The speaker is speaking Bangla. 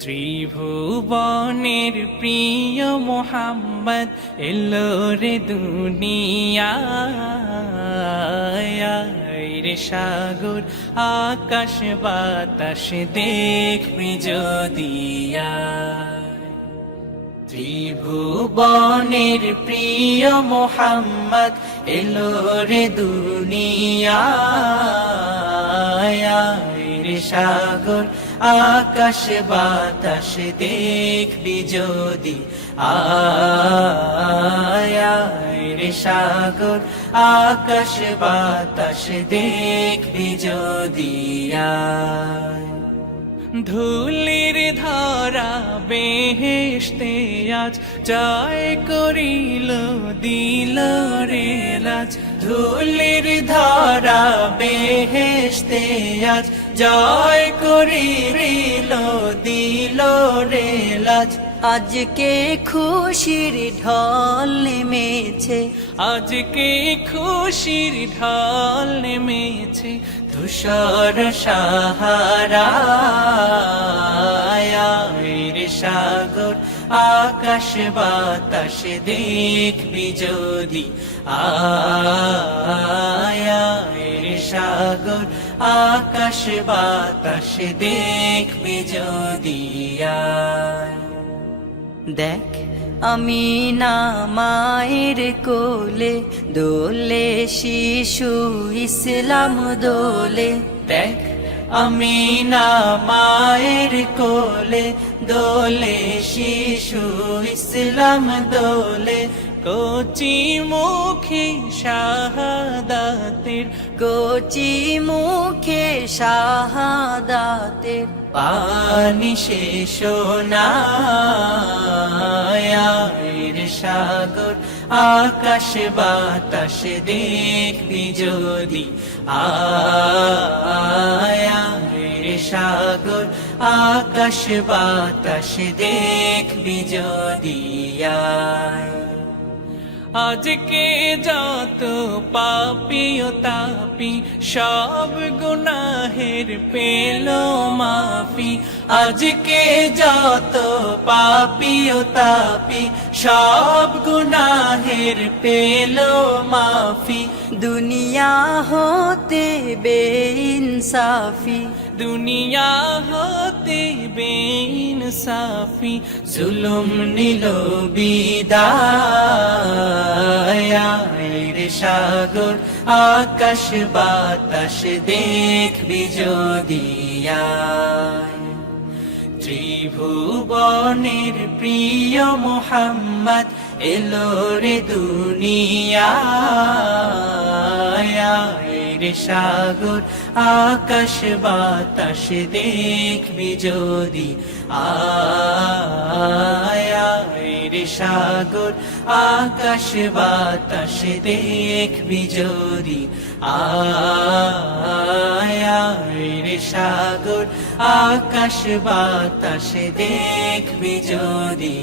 ত্রিভুবনের প্রিয় মোহাম্মদ এলো রে দুনিয়ায় রে সাগর আকাশ বাতাস দেখবি যদিয়া ত্রিভুবনের প্রিয় মোহাম্মদ এলো রে দুনিয়ায় রে সাগর আকাশ বাতাস দেখবি যদি রে সাগর আকাশ বাতাস দেখবি যদি ধুলির ধরা বেহেশতে আজ জয় করিল দিল রে লাজ ধুলির ধরা বেহেশতে আজ জয় করিল দিল রে লাজ আজকে খুশির ঢল নেমেছে আজকে খুশির ঢল নেমেছে ধূসর সাহারা রে সাগর আকাশ বাতাস দেখবি যদি রে সাগর আকাশ বাতাস দেখবি যদি দেখ আমি না মায়ের কোলে দোলে শিশু ইসলাম দোলে দেখ আমি না মায়ের কোলে দোলে শিশু ইসলাম দোলে কচি মুখে শাহাদাতের কচি মুখে শাহাদাতের পানি শেষ না রে সাগর আকাশ বাতাস দেখবি যদি রে সাগর আকাশ বাতাস দেখবি যদি আজকে যত পাপী ও তাপি সব গুনাহের পেল মাফি আজকে যত পাপী ও তাপি সব গুনাহের পেল মাফি দুনিয়া হতে বেইনসাফি দুনিয়া হতে বেইনসাফি জুলুম নিল বিদায় রে সাগর আকাশ বাতাস দেখবি যদি ত্রিভুবনের প্রিয় মোহাম্মদ এলো রে দুনিয়ায় রে সাগর আকাশ বাতাস দেখবি যদি রে সাগর আকাশ বাতাস দেখবি যদি রে সাগর আকাশ বাতাস দেখবি যদি